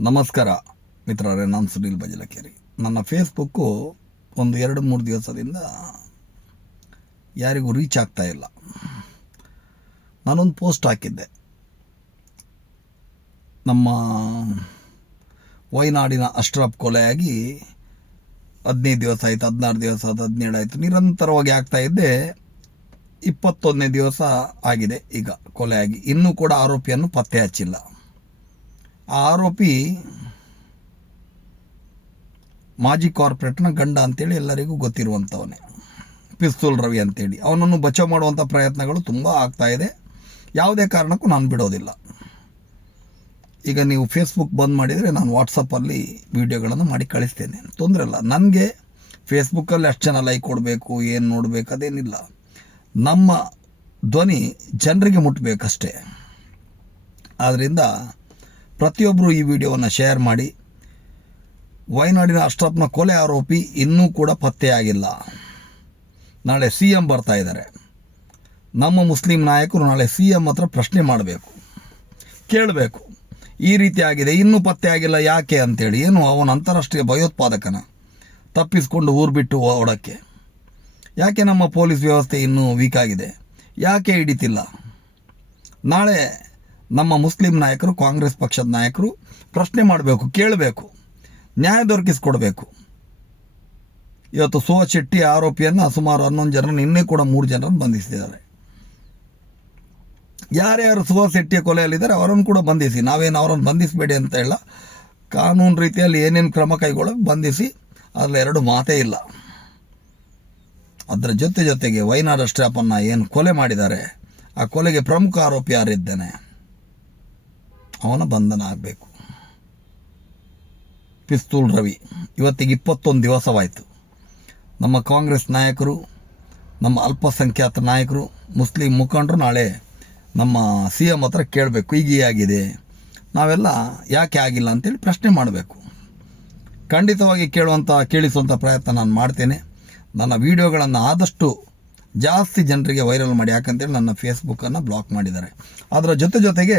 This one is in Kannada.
ನಮಸ್ಕಾರ ಮಿತ್ರರೇ, ನಾನು ಸುನೀಲ್ ಬಜಲಕೇರಿ. ನನ್ನ ಫೇಸ್ಬುಕ್ಕು ಒಂದು ಎರಡು ಮೂರು ದಿವಸದಿಂದ ಯಾರಿಗೂ ರೀಚ್ ಆಗ್ತಾ ಇಲ್ಲ. ನಾನೊಂದು ಪೋಸ್ಟ್ ಹಾಕಿದ್ದೆ. ನಮ್ಮ ವಯನಾಡಿನ ಅಷ್ಟ್ರಪ್ ಕೊಲೆಯಾಗಿ ಹದಿನೈದು ದಿವಸ ಆಯಿತು, ಹದಿನಾರು ದಿವಸ ಆಯ್ತು, ಹದಿನೇಳು ಆಯಿತು, ನಿರಂತರವಾಗಿ ಆಗ್ತಾ ಇದ್ದೆ ಇಪ್ಪತ್ತೊಂದನೇ ದಿವಸ ಆಗಿದೆ ಈಗ ಕೊಲೆಯಾಗಿ. ಇನ್ನೂ ಕೂಡ ಆರೋಪಿಯನ್ನು ಪತ್ತೆ ಹಚ್ಚಿಲ್ಲ. ಆರೋಪಿ ಮಾಜಿ ಕಾರ್ಪೊರೇಟ್ನ ಗಂಡ ಅಂತೇಳಿ ಎಲ್ಲರಿಗೂ ಗೊತ್ತಿರುವಂಥವನೇ. ಪಿಸ್ತೂಲ್ ರವಿ ಅಂತೇಳಿ. ಅವನನ್ನು ಬಚಾವ್ ಮಾಡುವಂಥ ಪ್ರಯತ್ನಗಳು ತುಂಬ ಆಗ್ತಾ ಇದೆ. ಯಾವುದೇ ಕಾರಣಕ್ಕೂ ನಾನು ಬಿಡೋದಿಲ್ಲ. ಈಗ ನೀವು ಫೇಸ್ಬುಕ್ ಬಂದ್ ಮಾಡಿದರೆ ನಾನು ವಾಟ್ಸಪ್ಪಲ್ಲಿ ವೀಡಿಯೋಗಳನ್ನು ಮಾಡಿ ಕಳಿಸ್ತೇನೆ. ತೊಂದರೆ ಇಲ್ಲ. ನನಗೆ ಫೇಸ್ಬುಕ್ಕಲ್ಲಿ ಅಷ್ಟು ಜನ ಲೈಕ್ ಕೊಡಬೇಕು, ಏನು ನೋಡಬೇಕು ಅದೇನಿಲ್ಲ. ನಮ್ಮ ಧ್ವನಿ ಜನರಿಗೆ ಮುಟ್ಟಬೇಕಷ್ಟೇ ಆದ್ದರಿಂದ ಪ್ರತಿಯೊಬ್ಬರು ಈ ವಿಡಿಯೋವನ್ನು ಶೇರ್ ಮಾಡಿ. ವಯನಾಡಿನ ಅಷ್ಟಪ್ನ ಕೊಲೆ ಆರೋಪಿ ಇನ್ನೂ ಕೂಡ ಪತ್ತೆಯಾಗಿಲ್ಲ. ನಾಳೆ ಸಿ ಎಂ ಬರ್ತಾ ಇದ್ದಾರೆ. ನಮ್ಮ ಮುಸ್ಲಿಂ ನಾಯಕರು ನಾಳೆ ಸಿ ಎಂ ಹತ್ರ ಪ್ರಶ್ನೆ ಮಾಡಬೇಕು. ಕೇಳಬೇಕು. ಈ ರೀತಿ ಆಗಿದೆ ಇನ್ನೂ ಪತ್ತೆ ಆಗಿಲ್ಲ ಯಾಕೆ ಅಂತೇಳಿ. ಏನು ಅವನ ಅಂತಾರಾಷ್ಟ್ರೀಯ ಭಯೋತ್ಪಾದಕನ ತಪ್ಪಿಸ್ಕೊಂಡು ಊರು ಬಿಟ್ಟು ಓಡೋಕ್ಕೆ. ಯಾಕೆ ನಮ್ಮ ಪೊಲೀಸ್ ವ್ಯವಸ್ಥೆ ಇನ್ನೂ ವೀಕ್ ಆಗಿದೆ? ಯಾಕೆ ಹಿಡಿತಿಲ್ಲ? ನಾಳೆ ನಮ್ಮ ಮುಸ್ಲಿಂ ನಾಯಕರು, ಕಾಂಗ್ರೆಸ್ ಪಕ್ಷದ ನಾಯಕರು ಪ್ರಶ್ನೆ ಮಾಡಬೇಕು, ಕೇಳಬೇಕು, ನ್ಯಾಯ ದೊರಕಿಸ್ಕೊಡ್ಬೇಕು. ಇವತ್ತು ಸೋ ಶೆಟ್ಟಿ ಆರೋಪಿಯನ್ನು ಸುಮಾರು ಹನ್ನೊಂದು ಜನ ನಿನ್ನೆ ಕೂಡ ಮೂರು ಜನರನ್ನು ಬಂಧಿಸಿದ್ದಾರೆ. ಯಾರ್ಯಾರು ಸುಹ ಶೆಟ್ಟಿಯ ಕೊಲೆಯಲ್ಲಿದ್ದಾರೆ, ಅವರನ್ನು ಕೂಡ ಬಂಧಿಸಿ. ನಾವೇನು ಅವರನ್ನು ಬಂಧಿಸಬೇಡಿ ಅಂತ ಇಲ್ಲ. ಕಾನೂನು ರೀತಿಯಲ್ಲಿ ಏನೇನು ಕ್ರಮ ಕೈಗೊಳ್ಳೋಕೆ ಬಂಧಿಸಿ, ಅದರಲ್ಲಿ ಎರಡು ಮಾತೇ ಇಲ್ಲ. ಅದರ ಜೊತೆ ಜೊತೆಗೆ ವೈನಾಡ್ ಸ್ಟ್ರಾಪನ್ನು ಏನು ಕೊಲೆ ಮಾಡಿದ್ದಾರೆ, ಆ ಕೊಲೆಗೆ ಪ್ರಮುಖ ಆರೋಪಿ ಯಾರಿದ್ದಾನೆ? ಅವನ ಬಂಧನ ಆಗಬೇಕು. ಪಿಸ್ತೂಲ್ ರವಿ, ಇವತ್ತಿಗೆ ಇಪ್ಪತ್ತೊಂದು ದಿವಸವಾಯಿತು. ನಮ್ಮ ಕಾಂಗ್ರೆಸ್ ನಾಯಕರು, ನಮ್ಮ ಅಲ್ಪಸಂಖ್ಯಾತ ನಾಯಕರು, ಮುಸ್ಲಿಂ ಮುಖಂಡರು ನಾಳೆ ನಮ್ಮ ಸಿ ಎಂ ಹತ್ರ ಕೇಳಬೇಕು ಈಗ ಆಗಿದೆ. ನಾವೆಲ್ಲ ಯಾಕೆ ಆಗಿಲ್ಲ ಅಂತೇಳಿ ಪ್ರಶ್ನೆ ಮಾಡಬೇಕು. ಖಂಡಿತವಾಗಿ ಕೇಳುವಂಥ ಕೇಳಿಸುವಂಥ ಪ್ರಯತ್ನ ನಾನು ಮಾಡ್ತೇನೆ. ನನ್ನ ವಿಡಿಯೋಗಳನ್ನು ಆದಷ್ಟು ಜಾಸ್ತಿ ಜನರಿಗೆ ವೈರಲ್ ಮಾಡಿ, ಯಾಕಂತೇಳಿ ನನ್ನ ಫೇಸ್ಬುಕ್ಕನ್ನು ಬ್ಲಾಕ್ ಮಾಡಿದ್ದಾರೆ. ಅದರ ಜೊತೆ ಜೊತೆಗೆ